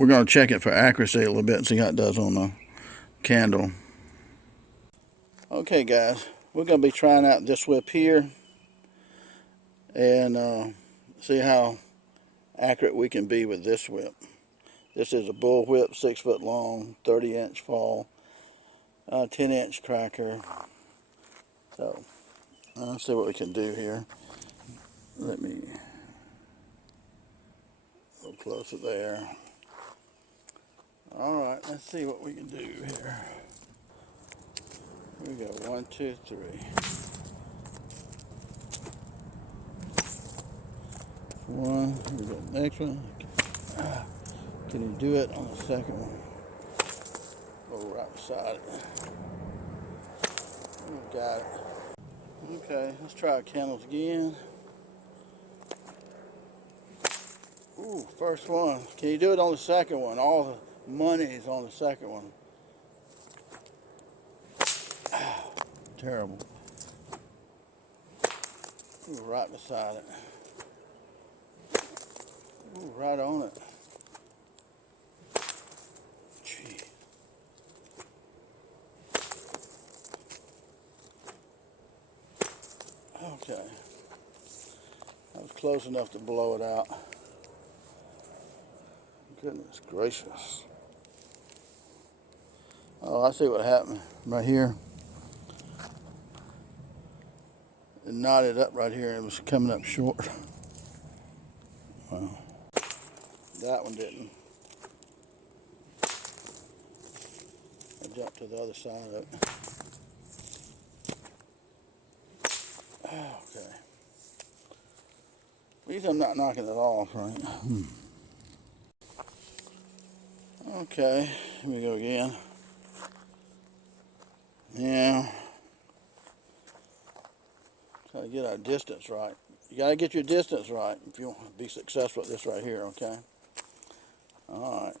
we're going to check it for accuracy a little bit and see how it does on the candle. Okay guys, we're going to be trying out this whip here and see how accurate we can be with this whip. This is a bull whip, 6 foot long, 30-inch fall, 10-inch cracker. So let's see what we can do here. Let me go closer there. All right, let's see what we can do here. Here we go, 1, 2, 3. One, here we go, next one. Can you do it on the second one? Go right beside it. Oh, got it. Okay, let's try our candles again. Ooh, first one. Can you do it on the second one? All the money is on the second one. Oh, terrible. Ooh, right beside it. Ooh, right on it. Gee. Okay. That was close enough to blow it out. Goodness gracious. Oh, I see what happened right here. It knotted up right here. It was coming up short. Wow. That one didn't. I jumped to the other side of it. Okay. At least I'm not knocking it off, right? Okay, here we go again. Yeah. Try to get our distance right. You gotta get your distance right if you want to be successful at this right here, okay? Alright.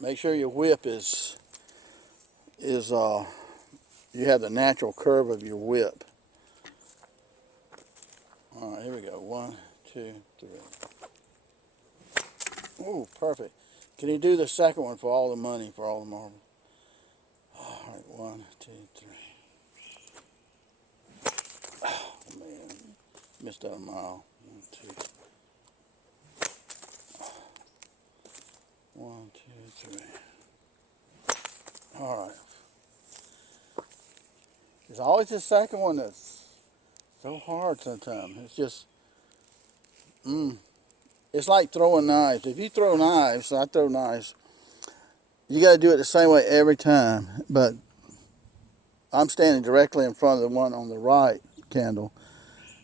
Make sure your whip is you have the natural curve of your whip. Alright, here we go. 1, 2, 3. Ooh, perfect. Can you do the second one for all the money, for all the marble? Alright, 1, 2, 3. Oh, man. Missed out a mile. 1, 2. 1, 2, 3. Alright. It's always the second one that's so hard sometimes. It's just, it's like throwing knives. If you throw knives, I throw knives, you got to do it the same way every time. But I'm standing directly in front of the one on the right candle.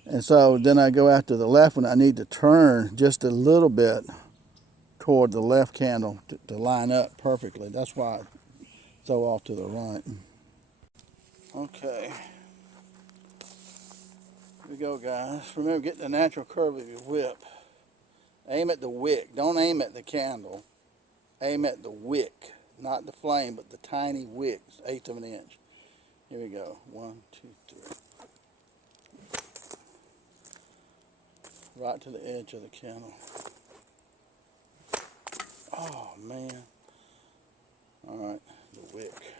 And so then I go after the left one. I need to turn just a little bit toward the left candle to line up perfectly. That's why I throw off to the right. Okay. Here we go, guys. Remember, get the natural curve of your whip. Aim at the wick. Don't aim at the candle. Aim at the wick. Not the flame, but the tiny wick, 1/8 of an inch. Here we go. 1, 2, 3. Right to the edge of the candle. Oh, man. Alright, the wick.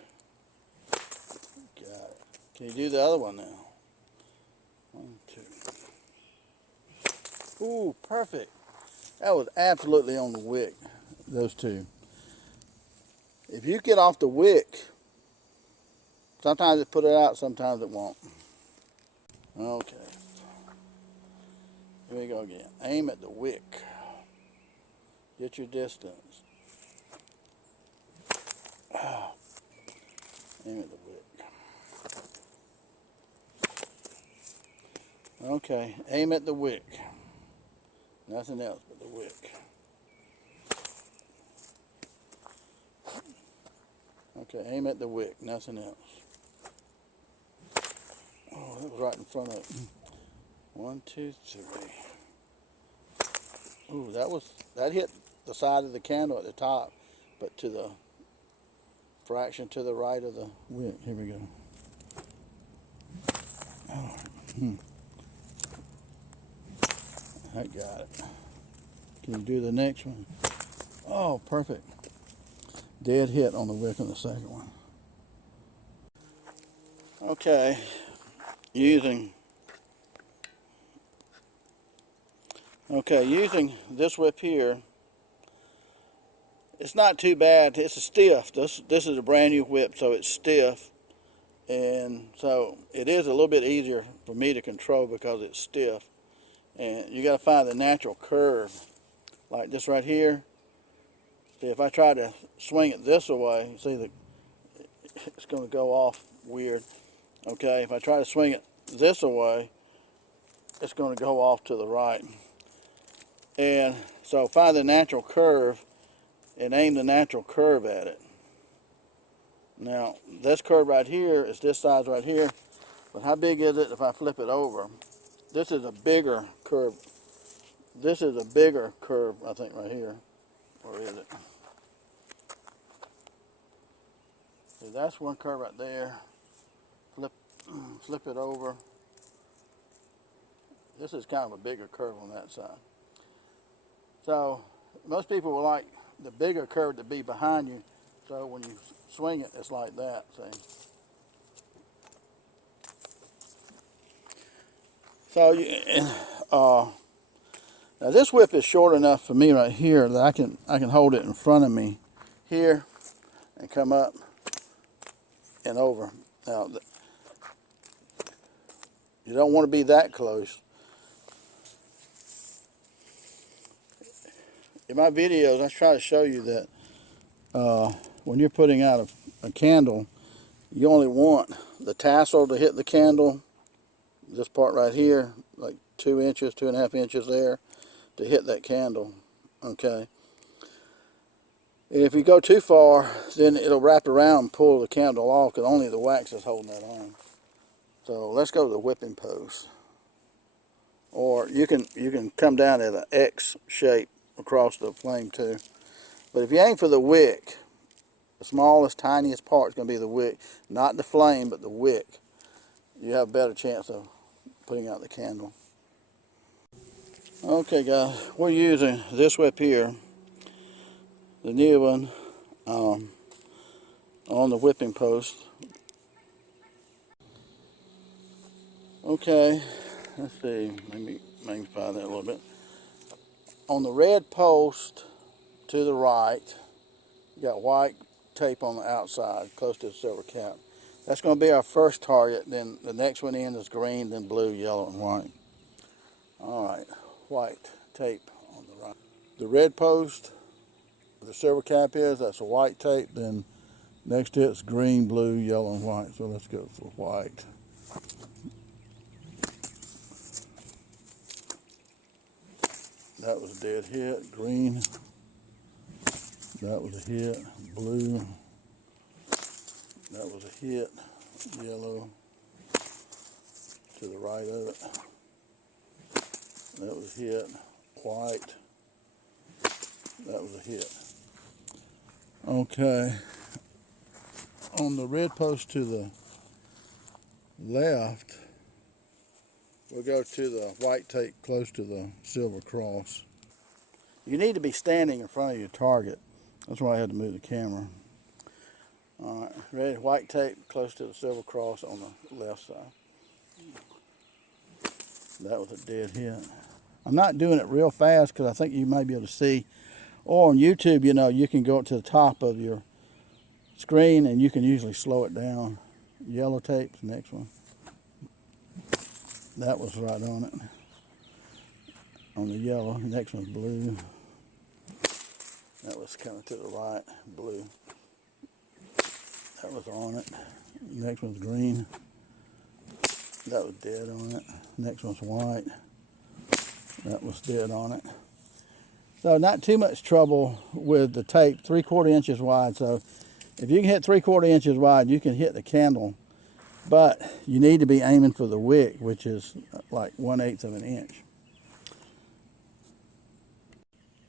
Got it. Can you do the other one now? 1, 2. Ooh, perfect. That was absolutely on the wick, those two. If you get off the wick, sometimes it put it out, sometimes it won't. Okay. Here we go again. Aim at the wick. Get your distance. Aim at the wick. Okay, aim at the wick. Nothing else but the wick. Okay, aim at the wick, nothing else. Oh, that was right in front of it. 1, 2, 3. Ooh, that hit the side of the candle at the top, but to the fraction to the right of the wick. Here we go. Oh, I got it. Can you do the next one? Oh, perfect. Dead hit on the wick on the second one. Okay, using this whip here, it's not too bad. It's a stiff. This is a brand new whip, so it's stiff, and so it is a little bit easier for me to control because it's stiff. And you got to find the natural curve, like this right here. See, if I try to swing it this way, see that it's going to go off weird. Okay, if I try to swing it this way, it's going to go off to the right. And so find the natural curve and aim the natural curve at it. Now, this curve right here is this size right here, but how big is it if I flip it over? This is a bigger curve. This is a bigger curve, I think, right here. Or is it? See, that's one curve right there. Flip it over. This is kind of a bigger curve on that side. So most people will like the bigger curve to be behind you, so when you swing it, it's like that, see. So now this whip is short enough for me right here that I can hold it in front of me here and come up and over. Now you don't want to be that close. In my videos, I try to show you that when you're putting out a candle, you only want the tassel to hit the candle, this part right here, like 2 inches, 2.5 inches there, to hit that candle, okay? And if you go too far, then it'll wrap around and pull the candle off because only the wax is holding that on. So let's go to the whipping post. Or you can come down at an X shape across the flame too. But if you aim for the wick, the smallest, tiniest part is going to be the wick, not the flame, but the wick. You have a better chance of putting out the candle. Okay, guys, we're using this whip here, the new one, on the whipping post. Okay, let's see. Let me magnify that a little bit. On the red post to the right, you got white tape on the outside, close to the silver cap. That's going to be our first target. Then the next one in is green, then blue, yellow, and white. All right, white tape on the right. The red post, where the silver cap is, that's a white tape. Then next to it's green, blue, yellow, and white. So let's go for white. That was a dead hit. Green. That was a hit. Blue. That was a hit. Yellow. To the right of it. That was a hit. White. That was a hit. Okay. On the red post to the left, we'll go to the white tape close to the silver cross. You need to be standing in front of your target. That's why I had to move the camera. All right, red white tape close to the silver cross on the left side. That was a dead hit. I'm not doing it real fast because I think you may be able to see. Or on YouTube, you know, you can go up to the top of your screen and you can usually slow it down. Yellow tape, the next one. That was right on it. On the yellow, next one's blue. That was kind of to the right, blue. That was on it. Next one's green. That was dead on it. Next one's white. That was dead on it. So not too much trouble with the tape, 3/4 inches wide. So if you can hit 3/4 inches wide, you can hit the candle. But you need to be aiming for the wick, which is like 1/8 of an inch.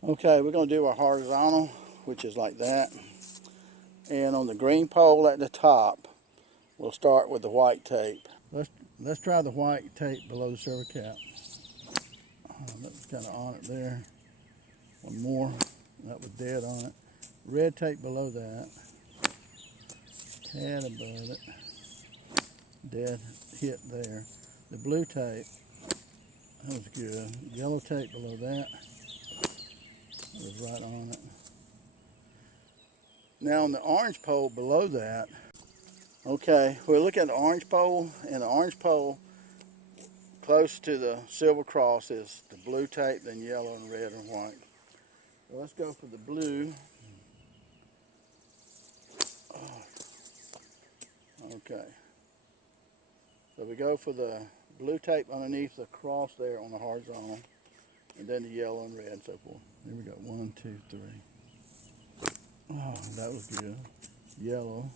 Okay, we're going to do our horizontal, which is like that. And on the green pole at the top, we'll start with the white tape. Let's try the white tape below the silver cap. That was kind of on it there. One more. That was dead on it. red tape below that, tad above it, dead hit there. The blue tape, that was good. Yellow tape below that was right on it. Now on the orange pole below that, okay, we're looking at the orange pole, and the orange pole close to the silver cross is the blue tape, then yellow and red and white. So let's go for the blue. Okay. So we go for the blue tape underneath the cross there on the horizontal, and then the yellow and red and so forth. Here we go. 1, 2, 3. Oh, that was good. Yellow.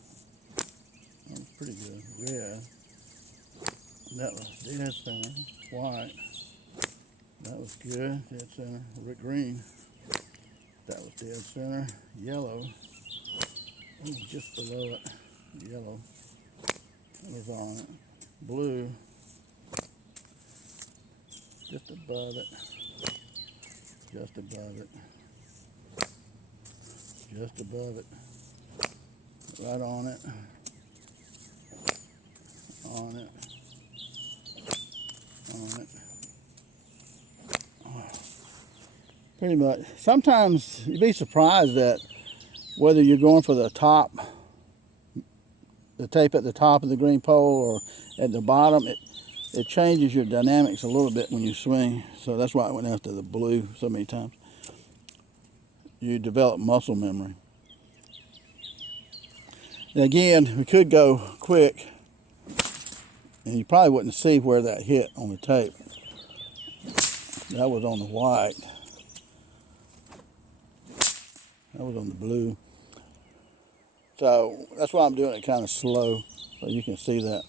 That was pretty good. Red. That was dead center. White. That was good. Dead center. Green. That was dead center. Yellow. Oh, just below it. Yellow. That was on it. Blue. Just above it. Just above it. Just above it. Right on it. On it. On it. Oh. Pretty much. Sometimes you'd be surprised that whether you're going for the top, the tape at the top of the green pole or at the bottom, it changes your dynamics a little bit when you swing. So that's why I went after the blue so many times. You develop muscle memory. And again, we could go quick, and you probably wouldn't see where that hit on the tape. That was on the white. That was on the blue. So that's why I'm doing it kind of slow, so you can see that.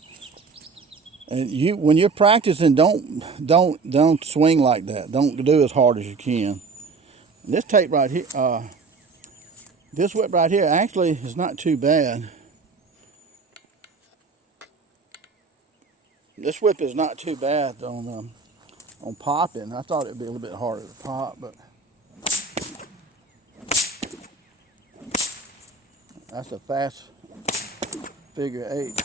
And when you're practicing, don't swing like that. Don't do as hard as you can. And this tape right here, this whip right here actually is not too bad. This whip is not too bad on popping. I thought it'd be a little bit harder to pop, but that's a fast figure 8.